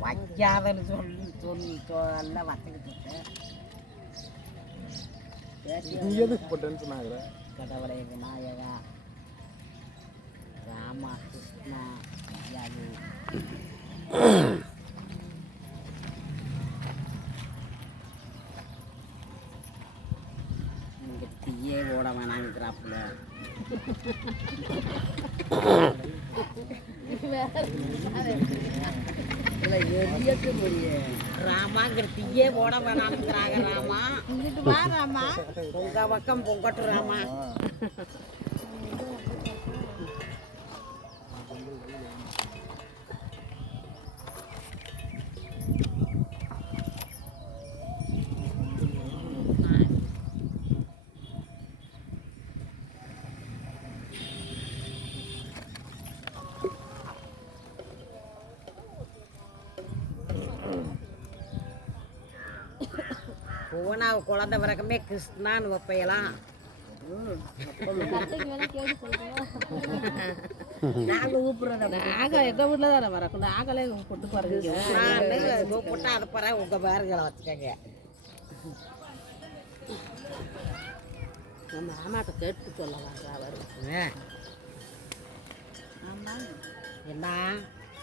வைக்காதன்னு சொல்லி சொல்லி சொல்ல வச்சுக்கிட்டு நீ எதுக்கு இப்போ டென்ஷன் ஆகுற கடவுளை விநாயகா ராமா கிருஷ்ணா இங்கே தீயே ஓட வேணாங்க இல்லை எரியக்கு முடியும் ராமாங்கிற தீயே ஓட வேணாங்கிறாங்க ராமா. இங்கிட்டு வா ராமா. உங்க பக்கம் பொங்கட்டு ராமா. போனா குழந்தை பிறகுமே கிருஷ்ணான்னு வைப்பையலாம் நாங்கள் ஊப்புறத நாங்கள் எங்கள் வீட்டில் தானே வரக்கும் நாங்களே போட்டு பாருங்க கூப்பிட்டு அதை பிறகு உங்கள் பேருகளை வச்சுக்கோங்க. நம்ம மாமாட்ட கேட்டு சொல்லலாம் அவர். என்ன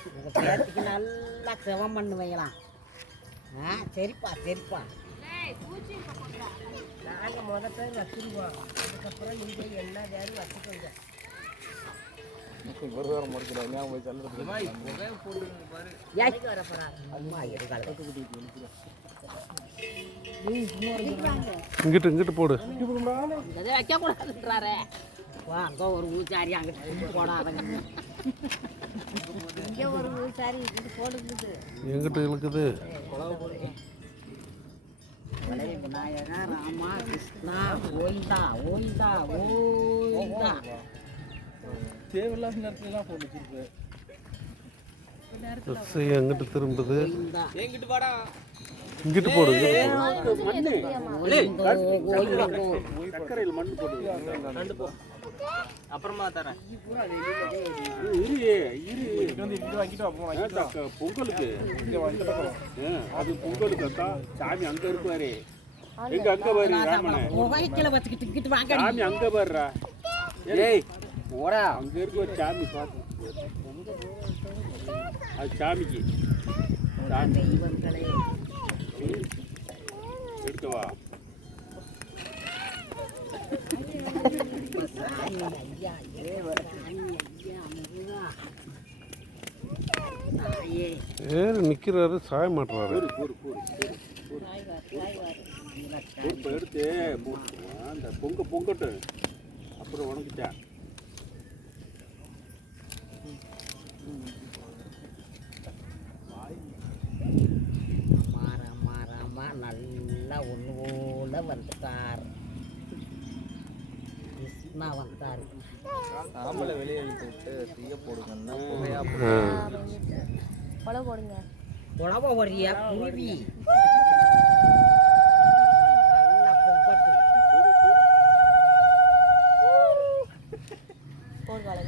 உங்கள் பேத்துக்கு நல்லா சிவம் பண்ணு வைக்கலாம் ஆ சரிப்பா சரிப்பா. நாங்கள் முதல்ல வச்சுருவோம் அதுக்கப்புறம் நீங்கள் என்ன வேணும் வச்சுக்கோங்க. ஒரு வாரம் முடிக்கல. ஞாபகம் போய் செல்லுறது இங்கிட்டு இங்கிட்டு போடு. அதை வைக்கக்கூடாதுன்றாரே. வா அங்கே ஒரு ஊச்சாரி அங்கிட்ட போடாதங்க. இங்கே ஒரு ஊச்சாரி இது போடுது எங்கிட்டு இழுக்குது. விநாயகா ராமா கிருஷ்ணா ஓய்தா ஓய்தா ஓய்தா தேவையில்லாத நேரத்துலலாம் போட்டு வச்சிருக்கு. எங்கிட்டு திரும்புது? ஓய்தா இங்கிட்டு போடு இங்கிட்டு போடு. ஓய்ந்தோ ஓய்ந்தோ சர்க்கரையில் மண் போட்டு அப்புறமா தரேன். பொங்கலுக்கு? அது பொங்கலுக்கு சாமி அங்க இருப்பாரு எங்க அங்க பாரு ராமனே. புகைக்கல வச்சுக்கிட்டு இங்கிட்டு வாங்க. சாமி அங்க பாருடா. ஏய் போடா. அங்க இருக்க ஒரு சாமி பார்த்து அது சாமிக்கு. சாமி. எடுத்து வா. சாமி ஐயா ஐயா முருகா தாயே ஏறி நிற்கிறாரு சாய மாட்டுறாரு பொறுப்பு எடுத்து போட்டு அந்த பொங்க பொங்கட்டு. அப்புறம் உனக்கிட்டா மாற மாறாம நல்லா ஒன்று போல வந்துட்டார். கிருஷ்ணா வந்தார். சாம்பலை வெளியே இழுத்து விட்டு தீய போடுங்கன்னா புகையா ஆ. குழவ வரிய குருவி.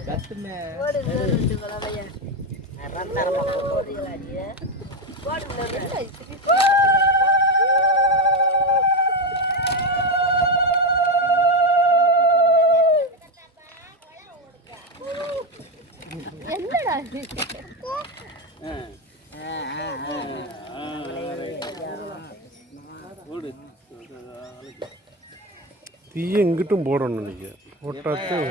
கத்துமே நிரந்தரமா தீய இங்கிட்டும் போடணும் நீங்கள் போட்டாச்சும்